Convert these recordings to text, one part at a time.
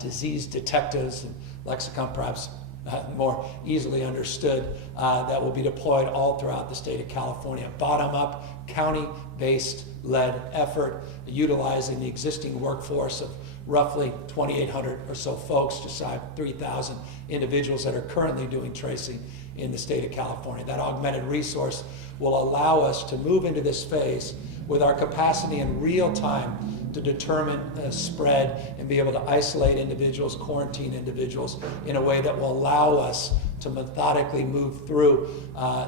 disease detectives, and lexicon perhaps more easily understood, that will be deployed all throughout the state of California. Bottom-up, county-based led effort, utilizing the existing workforce of roughly 2,800 or so folks, just shy of 3,000 individuals that are currently doing tracing in the state of California. That augmented resource will allow us to move into this phase with our capacity in real time to determine spread and be able to isolate individuals, quarantine individuals in a way that will allow us to methodically move through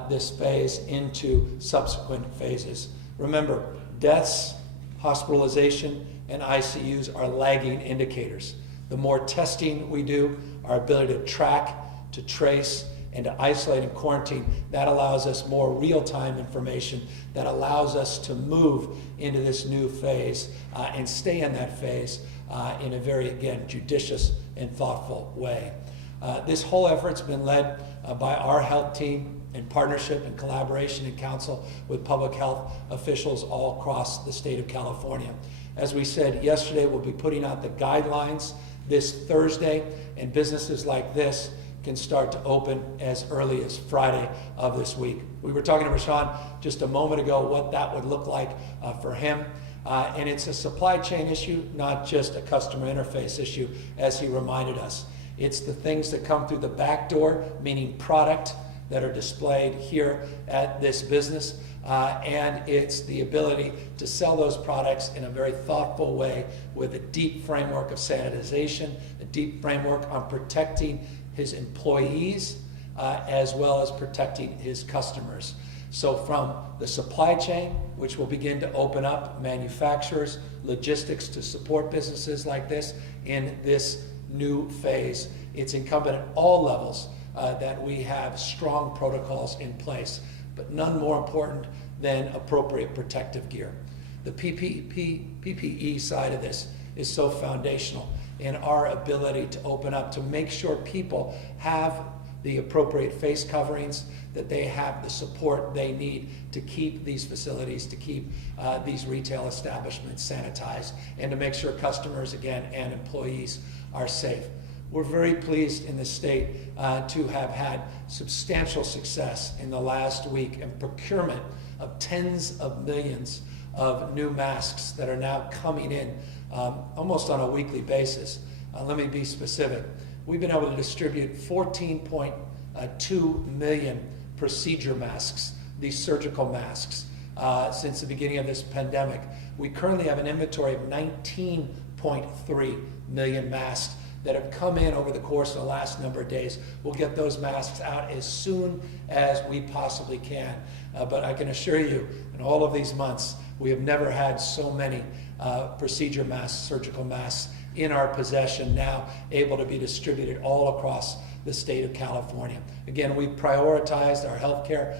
this phase into subsequent phases. Remember, deaths, hospitalization, and ICUs are lagging indicators. The more testing we do, our ability to track, to trace, and to isolate and quarantine, that allows us more real-time information that allows us to move into this new phase and stay in that phase in a very, again, judicious and thoughtful way. This whole effort's been led by our health team in partnership and collaboration and counsel with public health officials all across the state of California. As we said yesterday, we'll be putting out the guidelines this Thursday, and businesses like this can start to open as early as Friday of this week. We were talking to Rashawn just a moment ago what that would look like for him. And it's a supply chain issue, not just a customer interface issue, as he reminded us. It's the things that come through the back door, meaning product that are displayed here at this business. And it's the ability to sell those products in a very thoughtful way with a deep framework of sanitization, a deep framework on protecting his employees, as well as protecting his customers. So from the supply chain, which will begin to open up manufacturers, logistics to support businesses like this in this new phase, it's incumbent at all levels that we have strong protocols in place, but none more important than appropriate protective gear. The PPE side of this is so foundational in our ability to open up, to make sure people have the appropriate face coverings, that they have the support they need to keep these facilities, to keep these retail establishments sanitized, and to make sure customers, again, and employees are safe. We're very pleased in the state to have had substantial success in the last week in procurement of tens of millions of new masks that are now coming in almost on a weekly basis. Let me be specific. We've been able to distribute 14.2 million procedure masks, these surgical masks, since the beginning of this pandemic. We currently have an inventory of 19.3 million masks that have come in over the course of the last number of days. We'll get those masks out as soon as we possibly can. But I can assure you, in all of these months, we have never had so many procedure masks, surgical masks in our possession, now able to be distributed all across the state of California. Again, we've prioritized our healthcare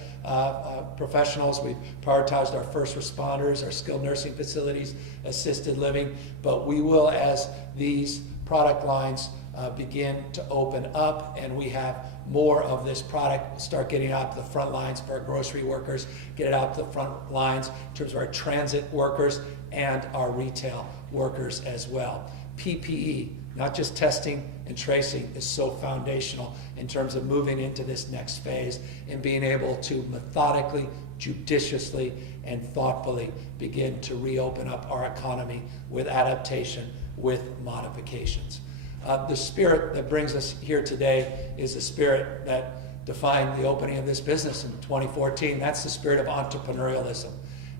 professionals, we've prioritized our first responders, our skilled nursing facilities, assisted living, but we will, as these product lines begin to open up and we have more of this product, start getting out to the front lines for our grocery workers, get it out to the front lines in terms of our transit workers and our retail workers as well. PPE, not just testing and tracing, is so foundational in terms of moving into this next phase and being able to methodically, judiciously, and thoughtfully begin to reopen up our economy with adaptation, with modifications. The spirit that brings us here today is the spirit that defined the opening of this business in 2014. That's the spirit of entrepreneurialism,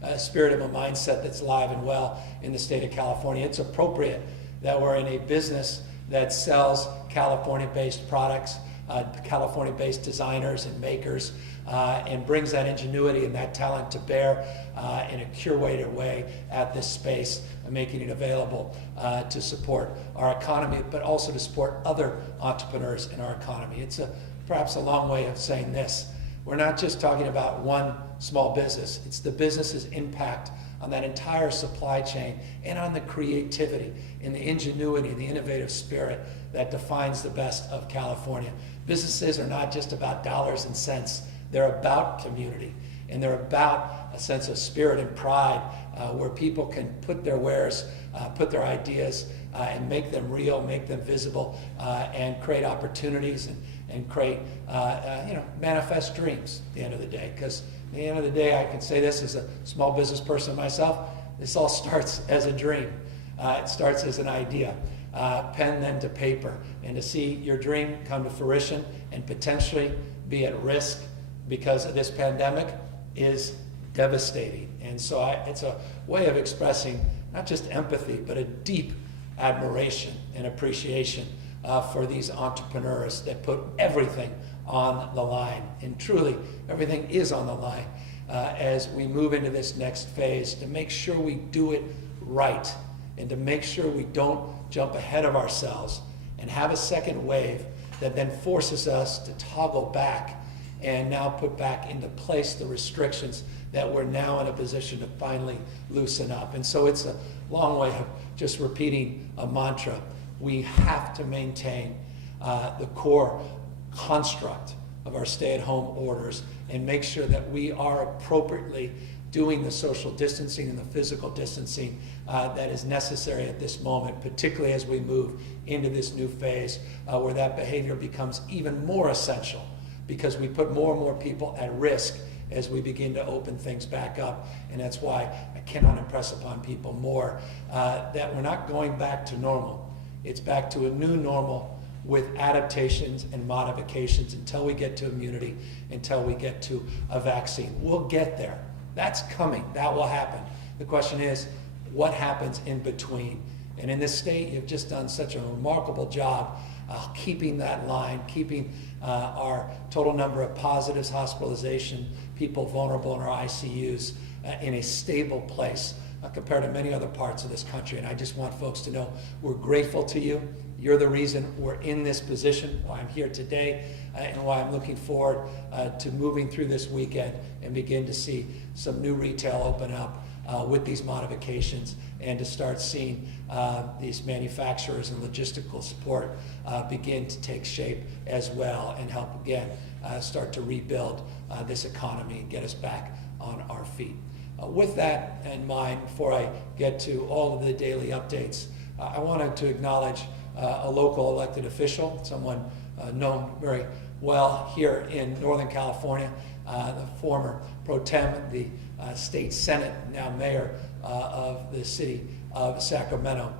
a spirit of a mindset that's alive and well in the state of California. It's appropriate that we're in a business that sells California-based products, California-based designers and makers, and brings that ingenuity and that talent to bear in a curated way at this space, making it available to support our economy, but also to support other entrepreneurs in our economy. It's perhaps a long way of saying this. We're not just talking about one small business. It's the business's impact on that entire supply chain and on the creativity and the ingenuity and the innovative spirit that defines the best of California. Businesses are not just about dollars and cents. They're about community, and they're about a sense of spirit and pride where people can put their wares, put their ideas and make them real, make them visible, and create opportunities and create, manifest dreams at the end of the day. Because at the end of the day, I can say this as a small business person myself, this all starts as a dream. It starts as an idea, pen then to paper, and to see your dream come to fruition and potentially be at risk because of this pandemic is devastating. And so it's a way of expressing not just empathy, but a deep admiration and appreciation for these entrepreneurs that put everything on the line. And truly, everything is on the line as we move into this next phase to make sure we do it right and to make sure we don't jump ahead of ourselves and have a second wave that then forces us to toggle back and now put back into place the restrictions that we're now in a position to finally loosen up. And so it's a long way of just repeating a mantra. We have to maintain the core construct of our stay-at-home orders and make sure that we are appropriately doing the social distancing and the physical distancing that is necessary at this moment, particularly as we move into this new phase where that behavior becomes even more essential because we put more and more people at risk as we begin to open things back up. And that's why I cannot impress upon people more that we're not going back to normal. It's back to a new normal with adaptations and modifications until we get to immunity, until we get to a vaccine. We'll get there. That's coming. That will happen. The question is, what happens in between? And in this state, you've just done such a remarkable job keeping that line, keeping our total number of positives, hospitalization, people vulnerable in our ICUs in a stable place compared to many other parts of this country. And I just want folks to know we're grateful to you. You're the reason we're in this position, why I'm here today, and why I'm looking forward to moving through this weekend and begin to see some new retail open up with these modifications and to start seeing these manufacturers and logistical support begin to take shape as well and help again start to rebuild this economy and get us back on our feet. With that in mind, before I get to all of the daily updates, I wanted to acknowledge a local elected official, someone known very well here in Northern California, the former pro tem, the state senate, now mayor of the city of Sacramento.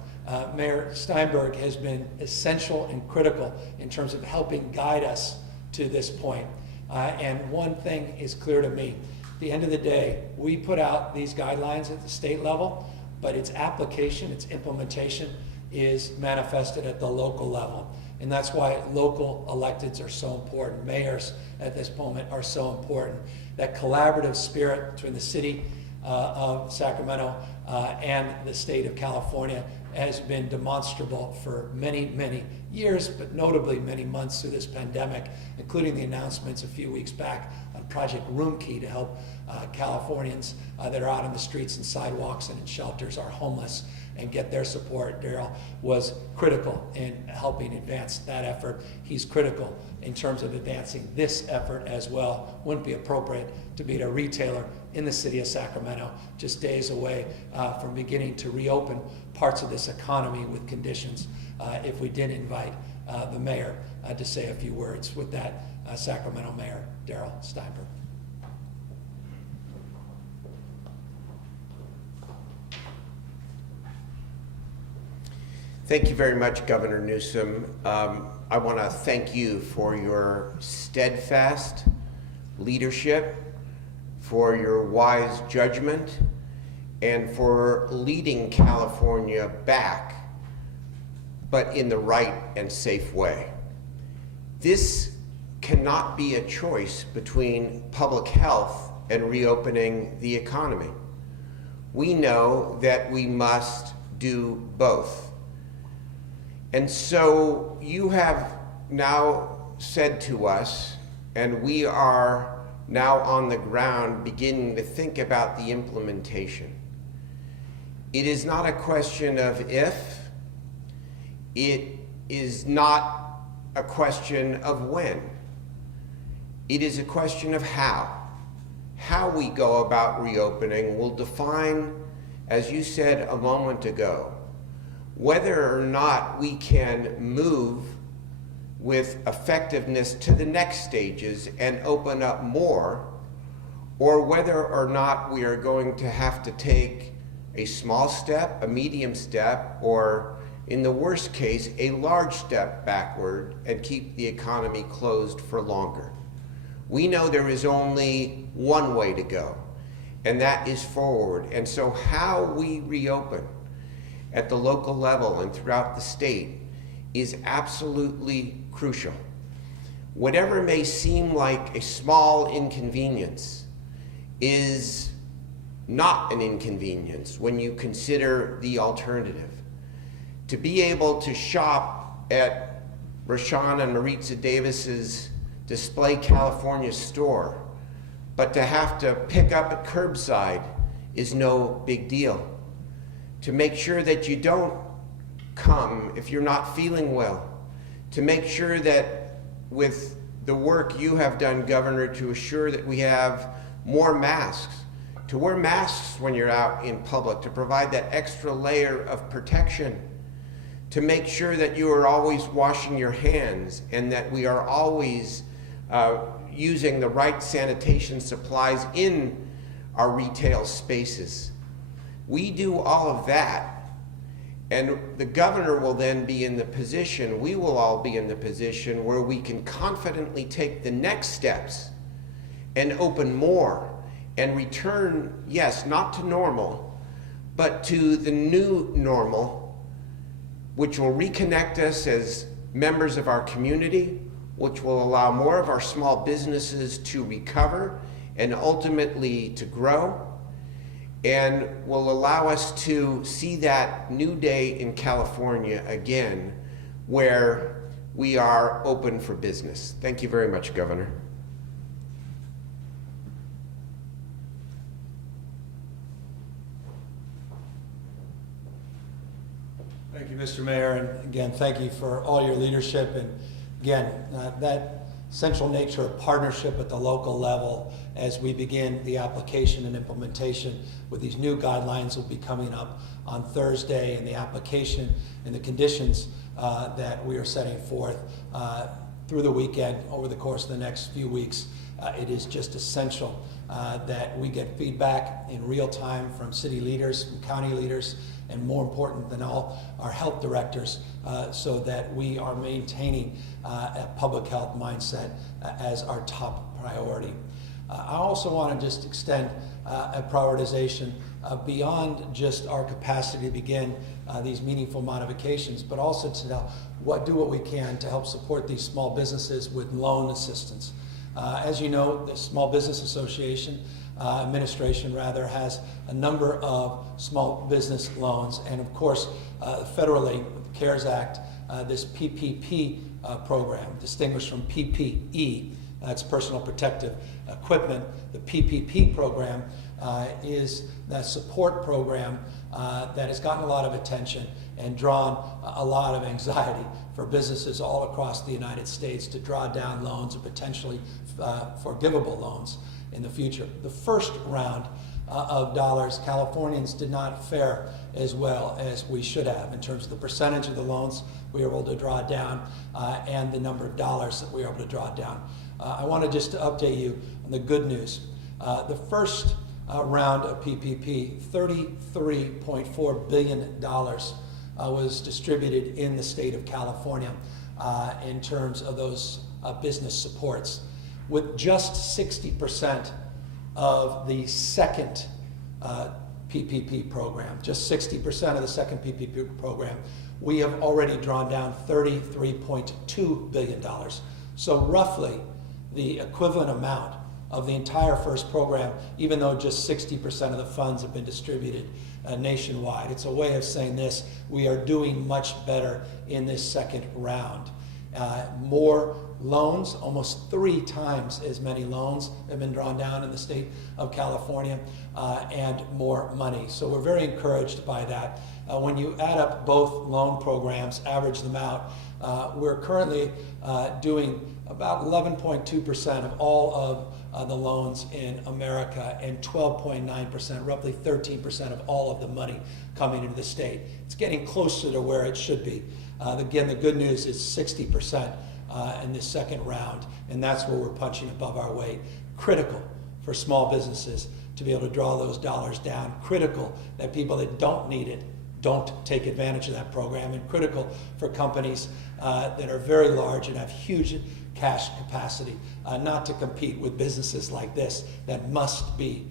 Mayor Steinberg has been essential and critical in terms of helping guide us to this point. And one thing is clear to me. At the end of the day, we put out these guidelines at the state level, but its application, its implementation is manifested at the local level. And that's why local electeds are so important. Mayors at this moment are so important. That collaborative spirit between the city of Sacramento and the state of California has been demonstrable for many, many years, but notably many months through this pandemic, including the announcements a few weeks back on Project Roomkey to help Californians that are out on the streets and sidewalks and in shelters are homeless and get their support. Daryl was critical in helping advance that effort. He's critical in terms of advancing this effort as well. Wouldn't be appropriate to be a retailer in the city of Sacramento, just days away from beginning to reopen parts of this economy with conditions if we did invite the mayor to say a few words. With that, Sacramento Mayor Daryl Steinberg. Thank you very much, Governor Newsom. I want to thank you for your steadfast leadership, for your wise judgment, and for leading California back, but in the right and safe way. This cannot be a choice between public health and reopening the economy. We know that we must do both. And so you have now said to us, and we are now on the ground beginning to think about the implementation. It is not a question of if, it is not a question of when. It is a question of how. How we go about reopening will define, as you said a moment ago, whether or not we can move with effectiveness to the next stages and open up more, or whether or not we are going to have to take a small step, a medium step, or in the worst case, a large step backward and keep the economy closed for longer. We know there is only one way to go, and that is forward. And so how we reopen at the local level and throughout the state is absolutely crucial. Whatever may seem like a small inconvenience is not an inconvenience when you consider the alternative. To be able to shop at Rashawn and Maritza Davis's Display California store, but to have to pick up at curbside is no big deal. To make sure that you don't come if you're not feeling well. To make sure that with the work you have done, Governor, to assure that we have more masks, to wear masks when you're out in public, to provide that extra layer of protection, to make sure that you are always washing your hands and that we are always using the right sanitation supplies in our retail spaces. We do all of that, and the governor will then be in the position, we will all be in the position where we can confidently take the next steps and open more and return, yes, not to normal, but to the new normal, which will reconnect us as members of our community, which will allow more of our small businesses to recover and ultimately to grow, and will allow us to see that new day in California again, where we are open for business. Thank you very much, Governor. Thank you, Mr. Mayor, and again, thank you for all your leadership, and again, that central nature of partnership at the local level as we begin the application and implementation with these new guidelines will be coming up on Thursday, and the application and the conditions that we are setting forth through the weekend over the course of the next few weeks. It is just essential that we get feedback in real time from city leaders, from county leaders, and more important than all, our health directors, so that we are maintaining a public health mindset as our top priority. I also want to just extend a prioritization beyond just our capacity to begin these meaningful modifications, but also to do what we can to help support these small businesses with loan assistance. As you know, the Small Business Association administration has a number of small business loans, and of course federally with the CARES Act, this PPP program, distinguished from PPE, that's personal protective equipment. The PPP program is that support program that has gotten a lot of attention and drawn a lot of anxiety for businesses all across the United States to draw down loans or potentially forgivable loans in the future. The first round of dollars, Californians did not fare as well as we should have in terms of the percentage of the loans we were able to draw down and the number of dollars that we were able to draw down. I want to just update you on the good news. The first round of PPP, $33.4 billion was distributed in the state of California in terms of those business supports, with just 60% of the second PPP program, just 60% of the second PPP program. We have already drawn down $33.2 billion. So roughly the equivalent amount of the entire first program, even though just 60% of the funds have been distributed nationwide. It's a way of saying this: we are doing much better in this second round. More loans, almost 3 times as many loans have been drawn down in the state of California, and more money. So we're very encouraged by that. When you add up both loan programs, average them out, we're currently doing about 11.2% of all of the loans in America, and 12.9%, roughly 13% of all of the money coming into the state. It's getting closer to where it should be. Again, the good news is 60% in this second round, and that's where we're punching above our weight. Critical for small businesses to be able to draw those dollars down. Critical that people that don't need it don't take advantage of that program, and critical for companies that are very large and have huge cash capacity not to compete with businesses like this that must be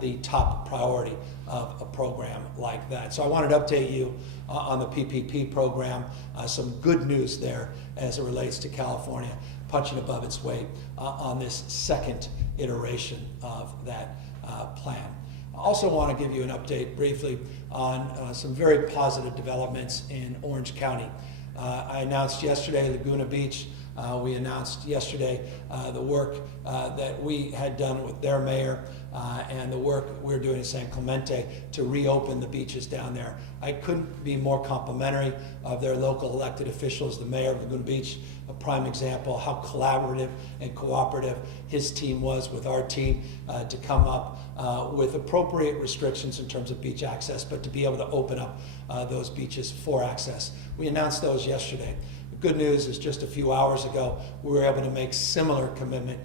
the top priority of a program like that. So I wanted to update you on the PPP program. Some good news there as it relates to California punching above its weight on this second iteration of that plan. I also want to give you an update briefly on some very positive developments in Orange County. I announced yesterday Laguna Beach. We announced yesterday the work that we had done with their mayor and the work we're doing in San Clemente to reopen the beaches down there. I couldn't be more complimentary of their local elected officials. The mayor of Laguna Beach, a prime example how collaborative and cooperative his team was with our team to come up with appropriate restrictions in terms of beach access, but to be able to open up those beaches for access. We announced those yesterday. Good news is just a few hours ago, we were able to make similar commitment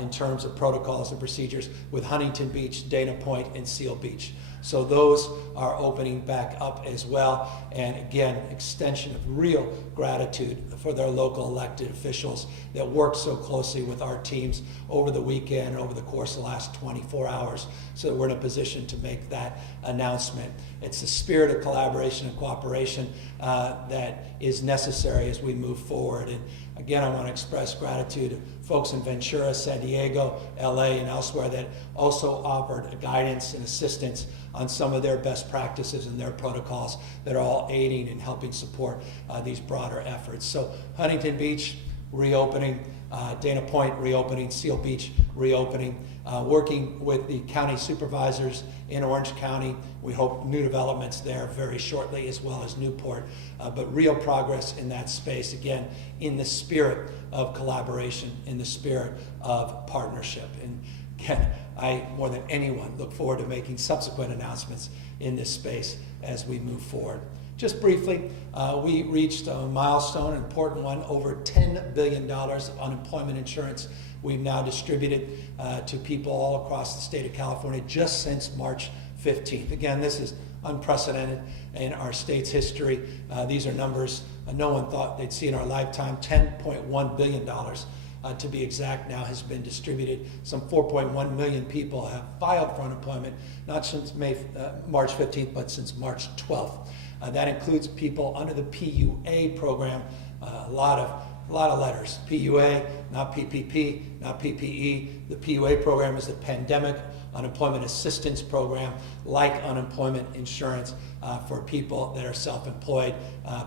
in terms of protocols and procedures with Huntington Beach, Dana Point, and Seal Beach. So those are opening back up as well. And again, extension of real gratitude for their local elected officials that worked so closely with our teams over the weekend, over the course of the last 24 hours, so that we're in a position to make that announcement. It's the spirit of collaboration and cooperation that is necessary as we move forward. And again, I want to express gratitude to folks in Ventura, San Diego, LA, and elsewhere that also offered guidance and assistance on some of their best practices and their protocols that are all aiding and helping support these broader efforts. So Huntington Beach reopening, Dana Point reopening, Seal Beach reopening, working with the county supervisors in Orange County. We hope new developments there very shortly, as well as Newport, but real progress in that space, again, in the spirit of collaboration, in the spirit of partnership. And again, I, more than anyone, look forward to making subsequent announcements in this space as we move forward. Just briefly, we reached a milestone, an important one, over $10 billion of unemployment insurance we've now distributed to people all across the state of California just since March 15th. Again, this is unprecedented in our state's history. These are numbers no one thought they'd see in our lifetime. $10.1 billion to be exact now has been distributed. Some 4.1 million people have filed for unemployment, not since March 15th, but since March 12th. That includes people under the PUA program, a lot of letters. PUA, not PPP, not PPE. The PUA program is the Pandemic Unemployment Assistance Program, like unemployment insurance for people that are self-employed,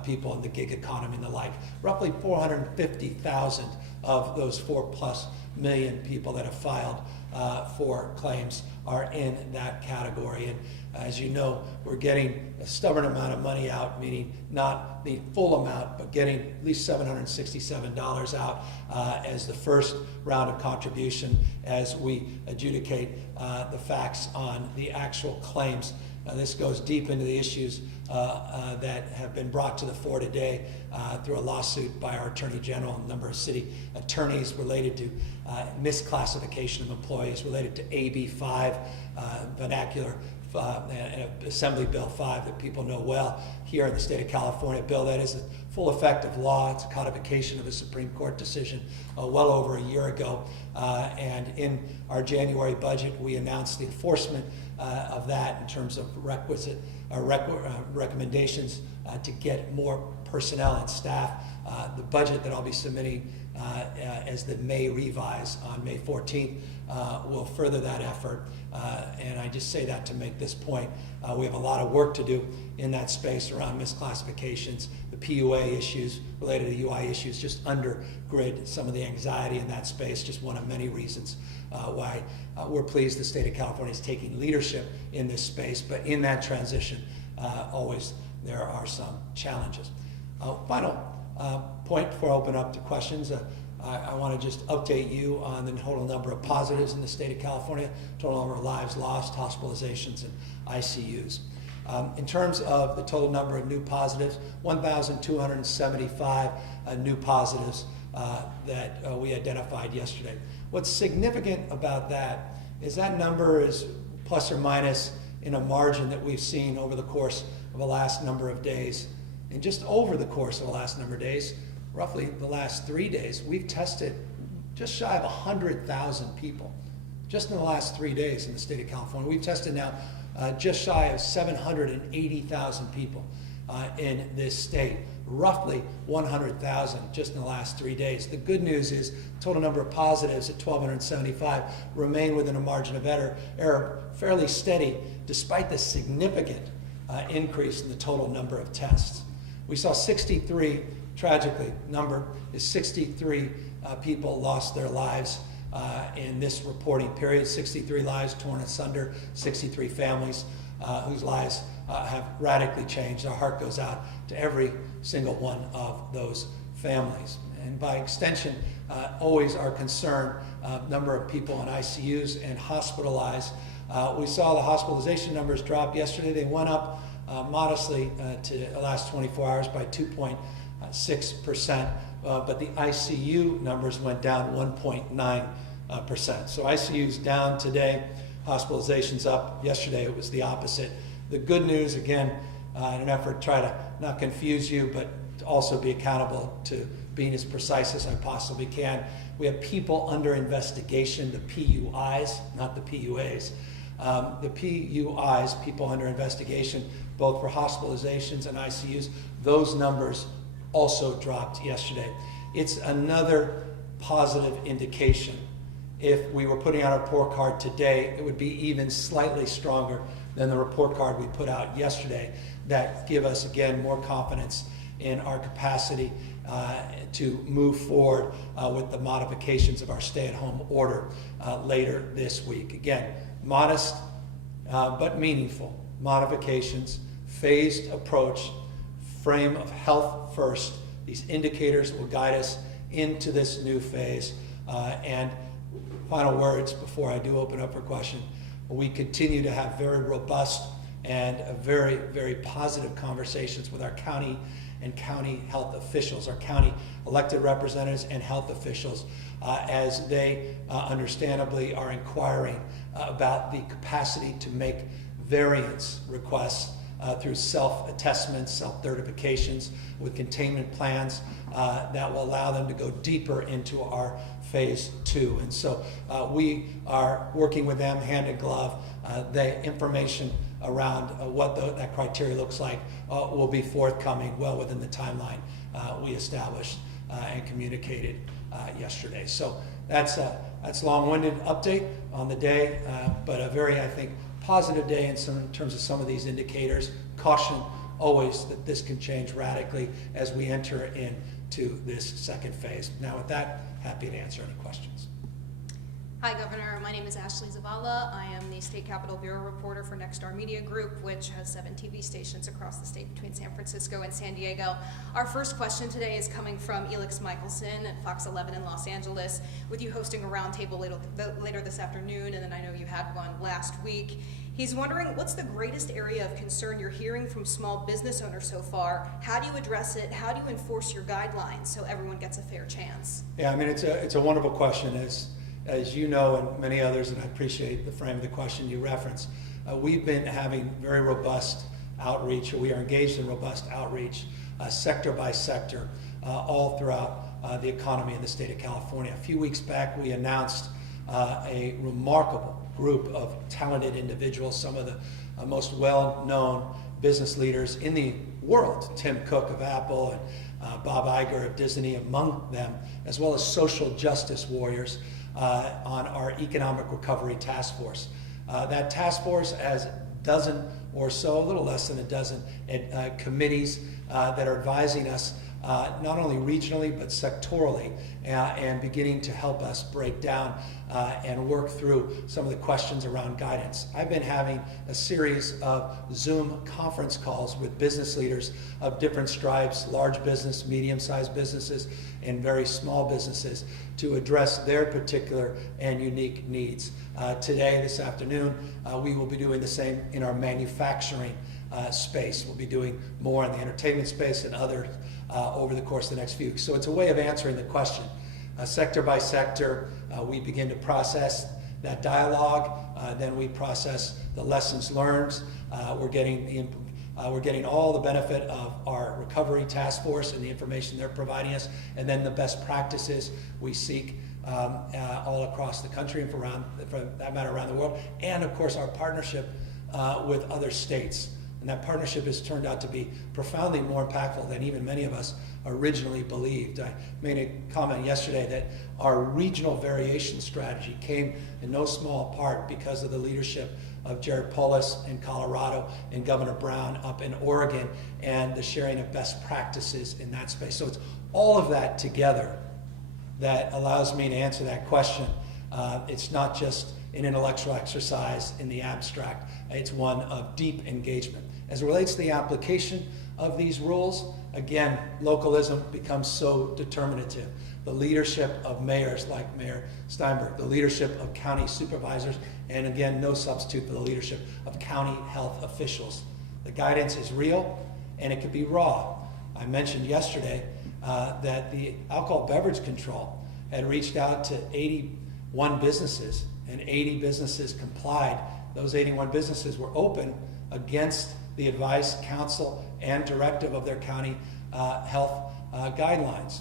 people in the gig economy and the like. Roughly 450,000 of those 4+ million people that have filed for claims are in that category. And as you know, we're getting a stubborn amount of money out, meaning not the full amount, but getting at least $767 out as the first round of contribution as we adjudicate the facts on the actual claims. This goes deep into the issues that have been brought to the fore today through a lawsuit by our Attorney General and a number of city attorneys related to misclassification of employees, related to AB 5, vernacular, and Assembly Bill 5 that people know well here in the state of California. Bill that is a full effective law. It's a codification of a Supreme Court decision well over a year ago. And in our January budget, we announced the enforcement of that in terms of recommendations to get more personnel and staff. The budget that I'll be submitting as the May revise on May 14th will further that effort. And I just say that to make this point. We have a lot of work to do in that space around misclassifications. The PUA issues related to UI issues just undergird some of the anxiety in that space, just one of many reasons why we're pleased the state of California is taking leadership in this space. But in that transition, always there are some challenges. Final point before I open up to questions. I want to just update you on the total number of positives in the state of California, total number of lives lost, hospitalizations, and ICUs. In terms of the total number of new positives, 1,275 new positives that we identified yesterday. What's significant about that is that number is plus or minus in a margin that we've seen over the course of the last number of days. And just over the course of the last number of days, roughly the last 3 days, we've tested just shy of 100,000 people. Just in the last 3 days in the state of California. We've tested now just shy of 780,000 people in this state. Roughly 100,000 just in the last 3 days. The good news is total number of positives at 1,275 remain within a margin of error, fairly steady despite the significant increase in the total number of tests. We saw 63, tragically, number is 63 people lost their lives in this reporting period. 63 lives torn asunder, 63 families whose lives have radically changed. Our heart goes out to every single one of those families. And by extension, always our concern, number of people in ICUs and hospitalized. We saw the hospitalization numbers drop yesterday. They went up modestly to the last 24 hours by 2.6%, but the ICU numbers went down 1.9%. So ICU's down today, hospitalizations up. Yesterday it was the opposite. The good news, again, in an effort to try to not confuse you, but to also be accountable to being as precise as I possibly can, we have people under investigation, the PUIs, not the PUAs. The PUIs, people under investigation, both for hospitalizations and ICUs, those numbers also dropped yesterday. It's another positive indication. If we were putting out a report card today, it would be even slightly stronger than the report card we put out yesterday that give us, again, more confidence in our capacity to move forward with the modifications of our stay-at-home order later this week. Again, modest but meaningful modifications, phased approach, frame of health first. These indicators will guide us into this new phase. And final words before I do open up for question. We continue to have very robust and very, very positive conversations with our county and county health officials, our county elected representatives and health officials, as they understandably are inquiring about the capacity to make variance requests through self-attestments, self-certifications with containment plans that will allow them to go deeper into our phase 2. And so we are working with them hand in glove. The information around what that criteria looks like will be forthcoming well within the timeline we established and communicated yesterday. So that's a long-winded update on the day, but a very, I think, positive day in terms of some of these indicators. Caution always that this can change radically as we enter into this second phase. Now with that, happy to answer any questions. Hi, Governor. My name is Ashley Zavala. I am the State Capitol Bureau reporter for Nexstar Media Group, which has 7 TV stations across the state between San Francisco and San Diego. Our first question today is coming from Elix Michelson at Fox 11 in Los Angeles, with you hosting a roundtable later this afternoon, and then I know you had one last week. He's wondering, what's the greatest area of concern you're hearing from small business owners so far? How do you address it? How do you enforce your guidelines so everyone gets a fair chance? Yeah, I mean, it's a wonderful question. As you know, and many others, and I appreciate the frame of the question you referenced, we've been having very robust outreach, or we are engaged in robust outreach, sector by sector, all throughout the economy in the state of California. A few weeks back, we announced a remarkable group of talented individuals, some of the most well-known business leaders in the world, Tim Cook of Apple and Bob Iger of Disney among them, as well as social justice warriors on our Economic Recovery Task Force. That task force has a dozen or so, a little less than a dozen committees that are advising us not only regionally but sectorally, and beginning to help us break down and work through some of the questions around guidance. I've been having a series of Zoom conference calls with business leaders of different stripes, large business, medium-sized businesses, and very small businesses, to address their particular and unique needs. Today, this afternoon, we will be doing the same in our manufacturing space. We'll be doing more in the entertainment space and others over the course of the next few weeks. So it's a way of answering the question. Sector by sector, we begin to process that dialogue, then we process the lessons learned. We're getting all the benefit of our recovery task force and the information they're providing us, and then the best practices we seek all across the country and for that matter around the world, and of course our partnership with other states. And that partnership has turned out to be profoundly more impactful than even many of us originally believed. I made a comment yesterday that our regional variation strategy came in no small part because of the leadership of Jared Polis in Colorado and Governor Brown up in Oregon, and the sharing of best practices in that space. So it's all of that together that allows me to answer that question. It's not just an intellectual exercise in the abstract. It's one of deep engagement. As it relates to the application of these rules, again, localism becomes so determinative. The leadership of mayors like Mayor Steinberg, the leadership of county supervisors, and again, no substitute for the leadership of county health officials. The guidance is real, and it could be raw. I mentioned yesterday that the alcohol beverage control had reached out to 81 businesses, and 80 businesses complied. Those 81 businesses were open against the advice, counsel, and directive of their county health guidelines.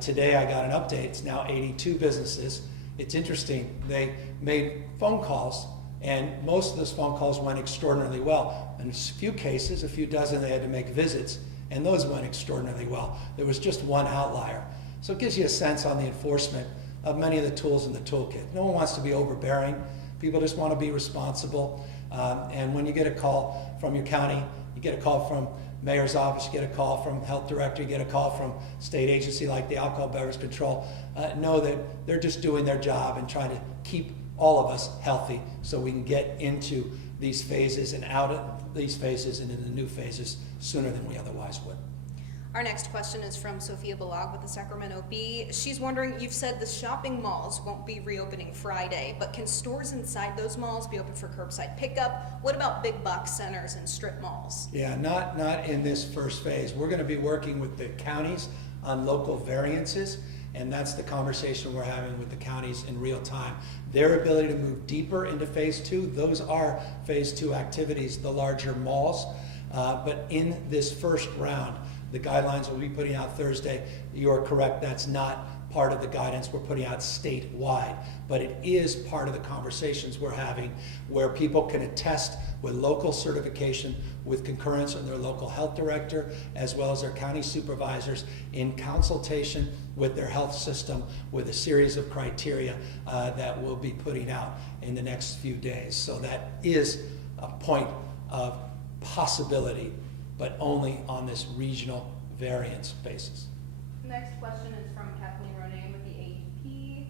Today I got an update. It's now 82 businesses. It's interesting. They made phone calls, and most of those phone calls went extraordinarily well. In a few cases, a few dozen, they had to make visits, and those went extraordinarily well. There was just one outlier. So it gives you a sense on the enforcement of many of the tools in the toolkit. No one wants to be overbearing. People just want to be responsible. And when you get a call from your county, you get a call from mayor's office, you get a call from health director, you get a call from state agency like the alcohol beverage control, know that they're just doing their job and trying to keep all of us healthy so we can get into these phases and out of these phases and into the new phases sooner than we otherwise would. Our next question is from Sophia Balag with the Sacramento Bee. She's wondering, you've said the shopping malls won't be reopening Friday, but can stores inside those malls be open for curbside pickup? What about big box centers and strip malls? Yeah, not in this first phase. We're going to be working with the counties on local variances, and that's the conversation we're having with the counties in real time. Their ability to move deeper into phase two, those are phase two activities, the larger malls. But in this first round, the guidelines we'll be putting out Thursday, you're correct, that's not part of the guidance we're putting out statewide, but it is part of the conversations we're having where people can attest with local certification, with concurrence of their local health director, as well as their county supervisors in consultation with their health system with a series of criteria that we'll be putting out in the next few days. So that is a point of possibility, but only on this regional variance basis. Next question is from Kathleen Ronan with the AEP.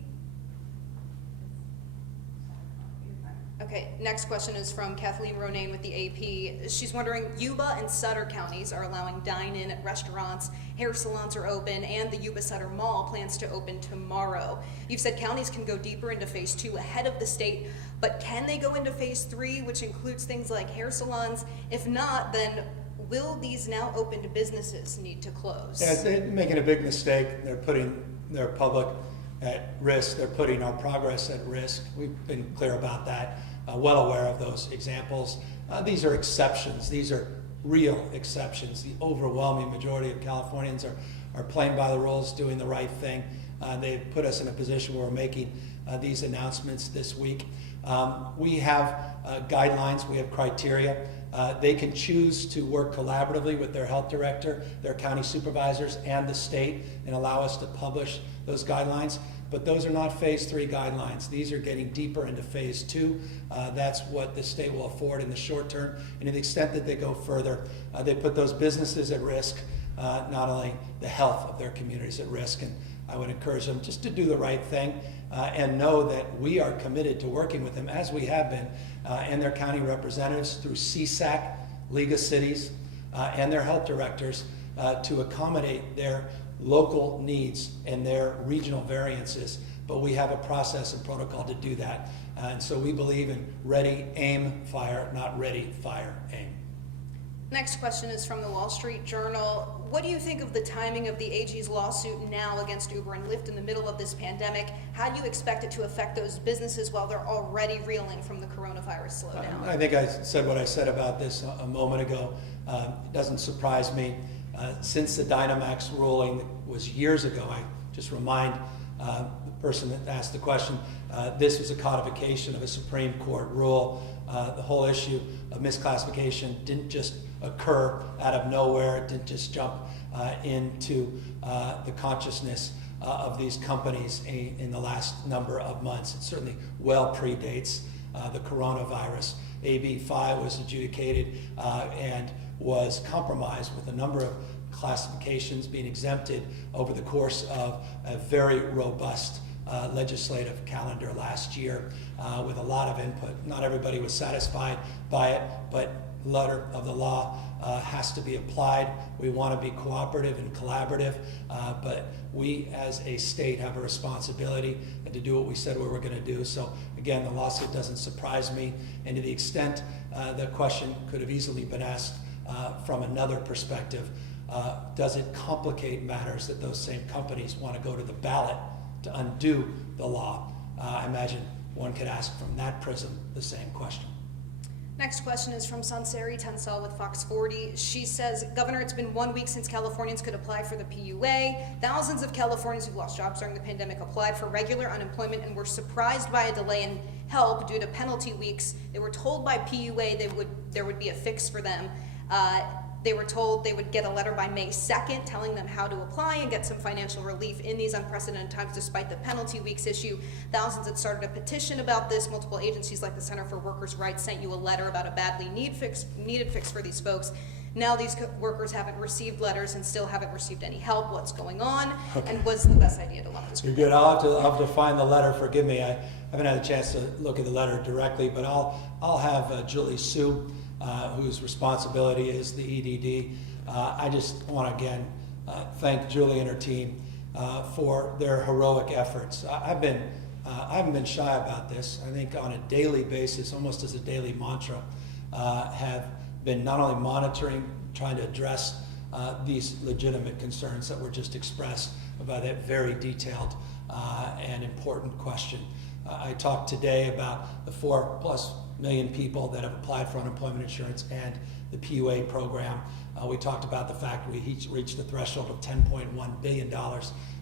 Okay, next question is from Kathleen Ronan with the AP. She's wondering, Yuba and Sutter counties are allowing dine-in at restaurants, hair salons are open, and the Yuba-Sutter Mall plans to open tomorrow. You've said counties can go deeper into phase two ahead of the state, but can they go into phase three, which includes things like hair salons? If not, then will these now opened businesses need to close? Yeah, they're making a big mistake. They're putting their public at risk. They're putting our progress at risk. We've been clear about that, well aware of those examples. These are exceptions. These are real exceptions. The overwhelming majority of Californians are playing by the rules, doing the right thing. They've put us in a position where we're making these announcements this week. We have guidelines, we have criteria. They can choose to work collaboratively with their health director, their county supervisors, and the state, and allow us to publish those guidelines. But those are not phase three guidelines. These are getting deeper into phase two. That's what the state will afford in the short term. And to the extent that they go further, they put those businesses at risk. not only the health of their communities at risk. And I would encourage them just to do the right thing and know that we are committed to working with them, as we have been, and their county representatives through CSAC, League of Cities, and their health directors to accommodate their local needs and their regional variances. But we have a process and protocol to do that. And so we believe in ready, aim, fire, not ready, fire, aim. Next question is from the Wall Street Journal. What do you think of the timing of the AG's lawsuit now against Uber and Lyft in the middle of this pandemic? How do you expect it to affect those businesses while they're already reeling from the coronavirus slowdown? I think I said what I said about this a moment ago. It doesn't surprise me. Since the Dynamax ruling was years ago, I just remind the person that asked the question, this was a codification of a Supreme Court rule. The whole issue of misclassification didn't just occur out of nowhere. It didn't just jump into the consciousness of these companies in the last number of months. It certainly well predates the coronavirus. AB 5 was adjudicated and was compromised with a number of classifications being exempted over the course of a very robust legislative calendar last year with a lot of input. Not everybody was satisfied by it, but the letter of the law has to be applied. We want to be cooperative and collaborative, but we as a state have a responsibility to do what we said we were going to do. So again, the lawsuit doesn't surprise me, and to the extent the question could have easily been asked from another perspective, does it complicate matters that those same companies want to go to the ballot to undo the law? I imagine one could ask from that prism the same question. Next question is from Sansari Tensel with Fox 40. She says, Governor, it's been 1 week since Californians could apply for the PUA. Thousands of Californians who've lost jobs during the pandemic applied for regular unemployment and were surprised by a delay in help due to penalty weeks. They were told by PUA there would be a fix for them. They were told they would get a letter by May 2nd telling them how to apply and get some financial relief in these unprecedented times despite the penalty weeks issue. Thousands had started a petition about this. Multiple agencies like the Center for Workers' Rights sent you a letter about a badly needed fix for these folks. Now these workers haven't received letters and still haven't received any help. What's going on? Okay. And was the best idea to lump this group? You're good. I'll have to find the letter. Forgive me. I haven't had a chance to look at the letter directly, but I'll have Julie Sue, whose responsibility is the EDD. I just want to again thank Julie and her team for their heroic efforts. I haven't been shy about this. I think on a daily basis, almost as a daily mantra, have been not only monitoring, trying to address these legitimate concerns that were just expressed about that very detailed and important question. I talked today about the 4+ million people that have applied for unemployment insurance and the PUA program. We talked about the fact we each reached the threshold of $10.1 billion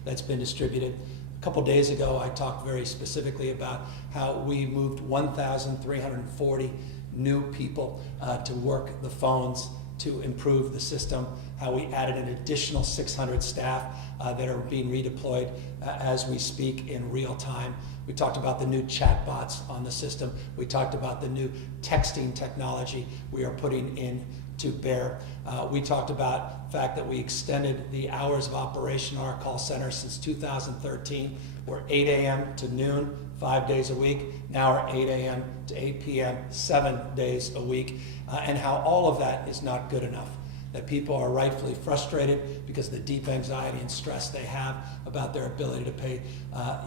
that's been distributed. A couple days ago, I talked very specifically about how we moved 1,340 new people to work the phones to improve the system, how we added an additional 600 staff that are being redeployed as we speak in real time. We talked about the new chatbots on the system. We talked about the new texting technology we are putting in to bear. We talked about the fact that we extended the hours of operation on our call center since 2013. We're 8 a.m. to noon, 5 days a week. Now we're 8 a.m. to 8 p.m., 7 days a week. And how all of that is not good enough. That people are rightfully frustrated because of the deep anxiety and stress they have about their ability to pay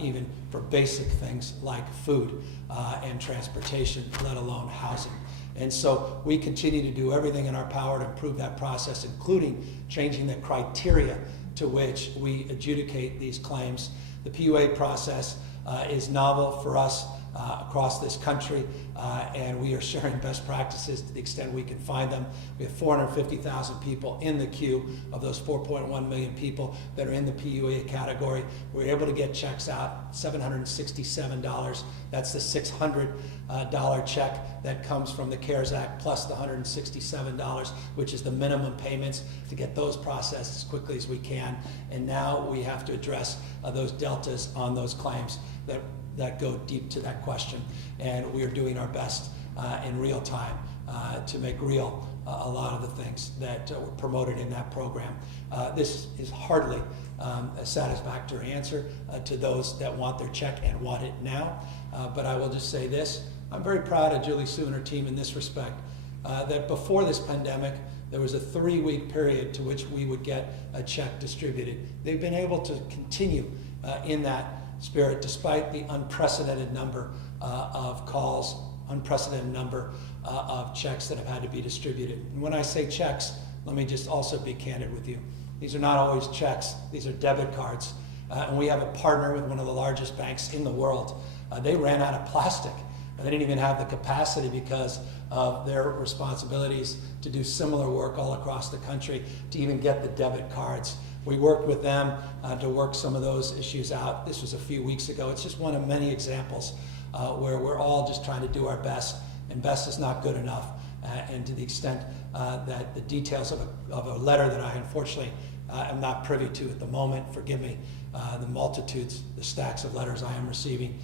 even for basic things like food and transportation, let alone housing. And so we continue to do everything in our power to improve that process, including changing the criteria to which we adjudicate these claims. The PUA process is novel for us across this country, and we are sharing best practices to the extent we can find them. We have 450,000 people in the queue of those 4.1 million people that are in the PUA category. We're able to get checks out, $767. That's the $600 check that comes from the CARES Act plus the $167, which is the minimum payments to get those processed as quickly as we can. And now we have to address those deltas on those claims that go deep to that question. And we are doing our best in real time to make real a lot of the things that were promoted in that program. This is hardly a satisfactory answer to those that want their check and want it now. But I will just say this, I'm very proud of Julie Sue and her team in this respect, that before this pandemic, there was a 3-week period to which we would get a check distributed. They've been able to continue in that spirit despite the unprecedented number of calls, unprecedented number of checks that have had to be distributed. And when I say checks, let me just also be candid with you. These are not always checks, these are debit cards. And we have a partner with one of the largest banks in the world. They ran out of plastic. They didn't even have the capacity because of their responsibilities to do similar work all across the country to even get the debit cards. We worked with them to work some of those issues out. This was a few weeks ago. It's just one of many examples where we're all just trying to do our best, and best is not good enough. And to the extent that the details of a letter that I unfortunately am not privy to at the moment, forgive me, the multitudes, the stacks of letters I am receiving,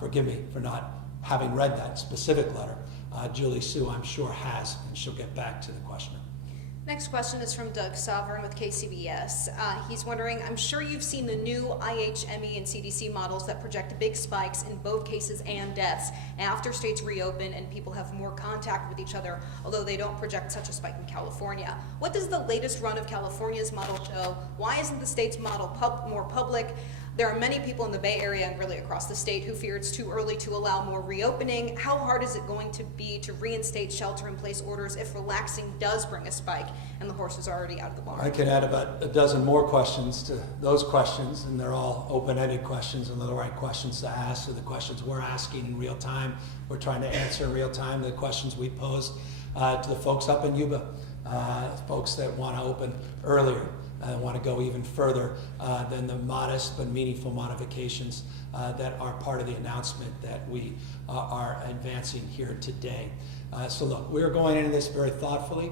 forgive me for not having read that specific letter. Julie Sue, I'm sure, has, and she'll get back to the questioner. Next question is from Doug Sovereign with KCBS. He's wondering, I'm sure you've seen the new IHME and CDC models that project big spikes in both cases and deaths after states reopen and people have more contact with each other, although they don't project such a spike in California. What does the latest run of California's model show? Why isn't the state's model more public? There are many people in the Bay Area and really across the state who fear it's too early to allow more reopening. How hard is it going to be to reinstate shelter-in-place orders if relaxing does bring a spike and the horse is already out of the barn? I could add about a dozen more questions to those questions, and they're all open-ended questions and the right questions to ask. So the questions we're asking in real time, we're trying to answer in real time the questions we posed to the folks up in Yuba, folks that want to open earlier. I want to go even further than the modest but meaningful modifications that are part of the announcement that we are advancing here today. So look, we're going into this very thoughtfully,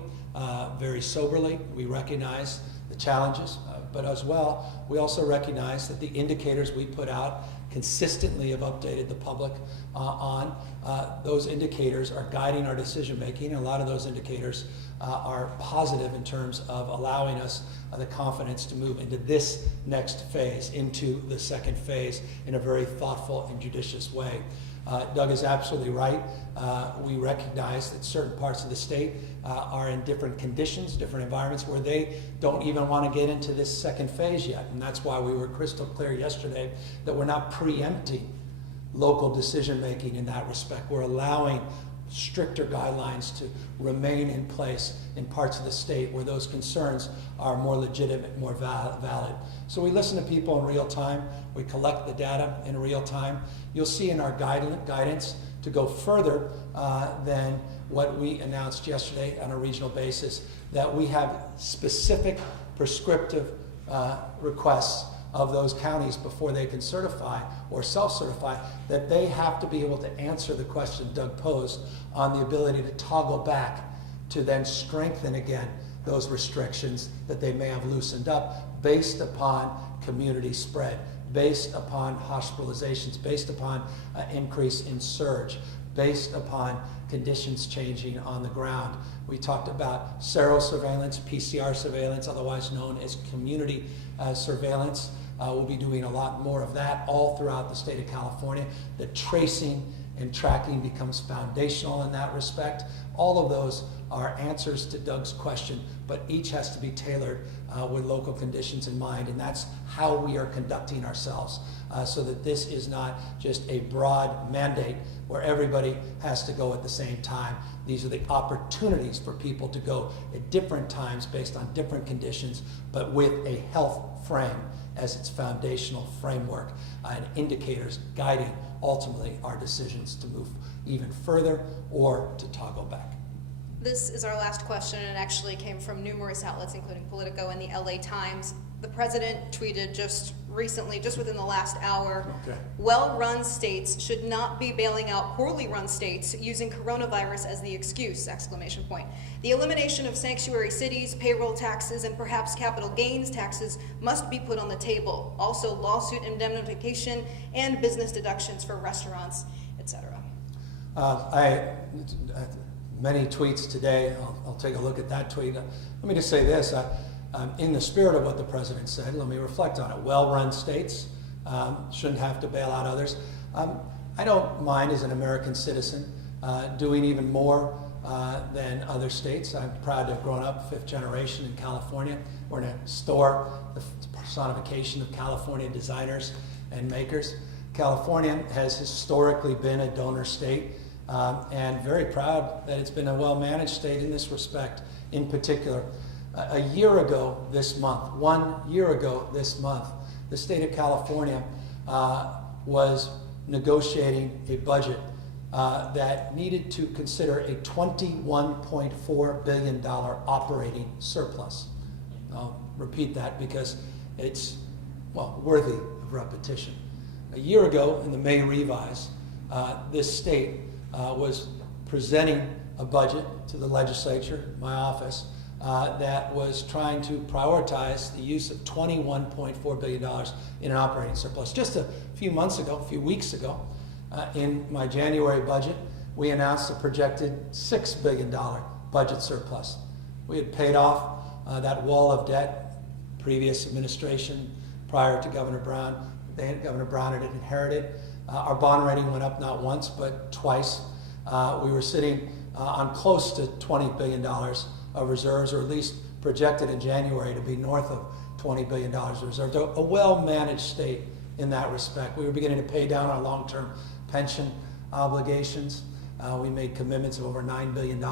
very soberly. We recognize the challenges, but as well, we also recognize that the indicators we put out consistently have updated the public on. Those indicators are guiding our decision making, and a lot of those indicators are positive in terms of allowing us the confidence to move into this next phase, into the second phase, in a very thoughtful and judicious way. Doug is absolutely right. We recognize that certain parts of the state are in different conditions, different environments where they don't even want to get into this second phase yet. And that's why we were crystal clear yesterday that we're not preempting local decision making in that respect. We're allowing stricter guidelines to remain in place in parts of the state where those concerns are more legitimate, more valid. So we listen to people in real time. We collect the data in real time. You'll see in our guidance to go further than what we announced yesterday on a regional basis, that we have specific prescriptive requests of those counties before they can certify or self-certify, that they have to be able to answer the question Doug posed on the ability to toggle back to then strengthen again those restrictions that they may have loosened up based upon community spread, based upon hospitalizations, based upon increase in surge, based upon conditions changing on the ground. We talked about serosurveillance, PCR surveillance, otherwise known as community surveillance. We'll be doing a lot more of that all throughout the state of California. The tracing and tracking becomes foundational in that respect. All of those are answers to Doug's question, but each has to be tailored with local conditions in mind, and that's how we are conducting ourselves, so that this is not just a broad mandate where everybody has to go at the same time. These are the opportunities for people to go at different times based on different conditions, but with a health frame as its foundational framework and indicators guiding ultimately our decisions to move even further or to toggle back. This is our last question, and it actually came from numerous outlets, including Politico and the LA Times. The president tweeted just recently, just within the last hour, well-run states should not be bailing out poorly run states using coronavirus as the excuse, exclamation point. The elimination of sanctuary cities, payroll taxes, and perhaps capital gains taxes must be put on the table. Also, lawsuit indemnification and business deductions for restaurants, etc. many tweets today. I'll take a look at that tweet. Let me just say this. In the spirit of what the president said, let me reflect on it. Well-run states shouldn't have to bail out others. I don't mind, as an American citizen, doing even more than other states. I'm proud to have grown up 5th generation in California. We're in a store, the personification of California designers and makers. California has historically been a donor state, and very proud that it's been a well-managed state in this respect in particular. A year ago this month, 1 year ago this month, the state of California was negotiating a budget that needed to consider a $21.4 billion operating surplus. I'll repeat that because it's, well, worthy of repetition. A year ago, in the May revise, this state was presenting a budget to the legislature, my office, that was trying to prioritize the use of $21.4 billion in an operating surplus. Just a few weeks ago, in my January budget, we announced a projected $6 billion budget surplus. We had paid off that wall of debt, previous administration, prior to Governor Brown. Governor Brown had inherited. Our bond rating went up not once, but twice. We were sitting on close to $20 billion of reserves, or at least projected in January to be north of $20 billion reserved. A well-managed state in that respect. We were beginning to pay down our long-term pension obligations. We made commitments of over $9 billion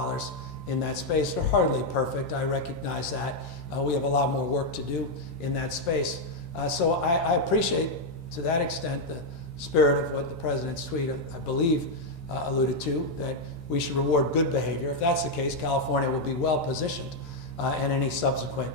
in that space. They're hardly perfect, I recognize that. We have a lot more work to do in that space. So I appreciate, to that extent, the spirit of what the president's tweet, I believe, alluded to, that we should reward good behavior. If that's the case, California will be well positioned in any subsequent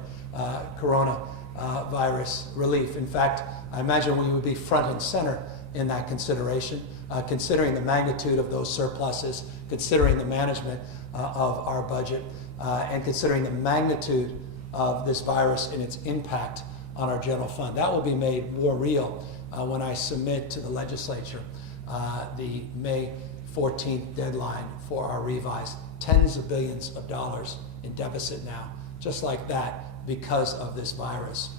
coronavirus relief. In fact, I imagine we would be front and center in that consideration, considering the magnitude of those surpluses, considering the management of our budget, and considering the magnitude of this virus and its impact on our general fund. That will be made more real when I submit to the legislature the May 14th deadline for our revise. Tens of billions of dollars in deficit now, just like that, because of this virus.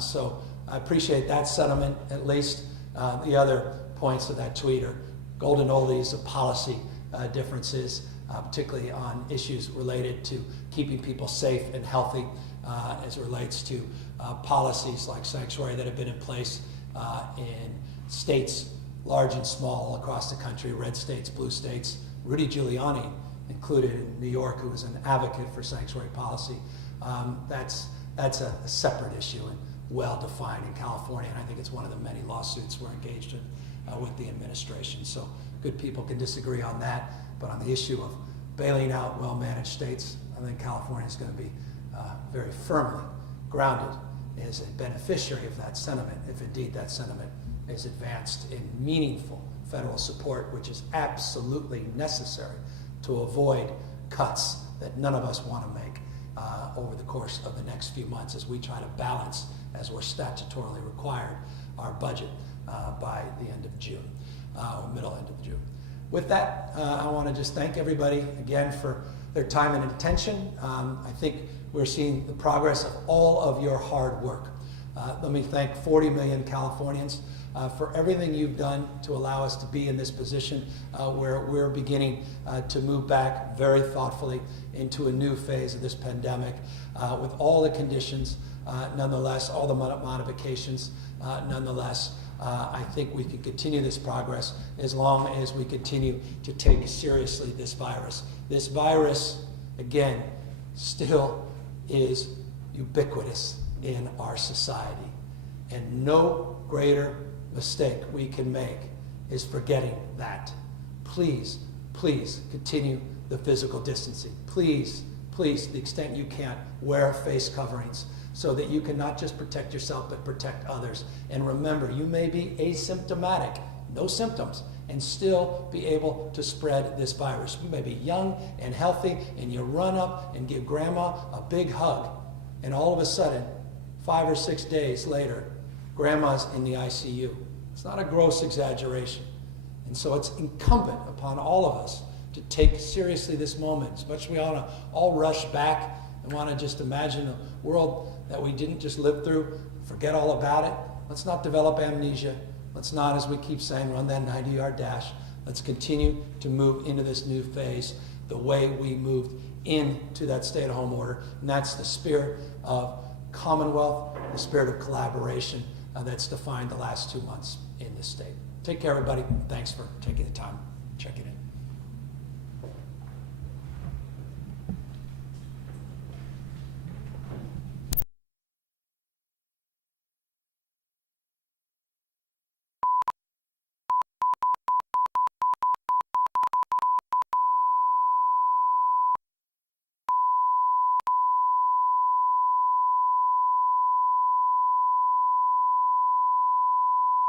So I appreciate that sentiment, at least. The other points of that tweet are golden oldies of policy differences, particularly on issues related to keeping people safe and healthy as it relates to policies like sanctuary that have been in place in states large and small across the country, red states, blue states. Rudy Giuliani included in New York, who was an advocate for sanctuary policy. That's a separate issue and well-defined in California, and I think it's one of the many lawsuits we're engaged in with the administration. So good people can disagree on that, but on the issue of bailing out well-managed states, I think California is going to be very firmly grounded as a beneficiary of that sentiment, if indeed that sentiment is advanced in meaningful federal support, which is absolutely necessary to avoid cuts that none of us want to make over the course of the next few months as we try to balance, as we're statutorily required, our budget by the end of June, or middle end of June. With that, I want to just thank everybody again for their time and attention. I think we're seeing the progress of all of your hard work. Let me thank 40 million Californians for everything you've done to allow us to be in this position where we're beginning to move back very thoughtfully into a new phase of this pandemic with all the conditions, nonetheless, all the modifications, nonetheless. I think we can continue this progress as long as we continue to take seriously this virus. This virus, again, still is ubiquitous in our society. And no greater mistake we can make is forgetting that. Please, please continue the physical distancing. Please, please, to the extent you can, wear face coverings so that you can not just protect yourself, but protect others. And remember, you may be asymptomatic, no symptoms, and still be able to spread this virus. You may be young and healthy, and you run up and give grandma a big hug, and all of a sudden, 5 or 6 days later, grandma's in the ICU. It's not a gross exaggeration. And so it's incumbent upon all of us to take seriously this moment. As much as we all rush back and want to just imagine a world that we didn't just live through, forget all about it. Let's not develop amnesia. Let's not, as we keep saying, run that 90-yard dash. Let's continue to move into this new phase the way we moved into that stay-at-home order. And that's the spirit of Commonwealth, the spirit of collaboration that's defined the last 2 months in this state. Take care, everybody. Thanks for taking the time checking in.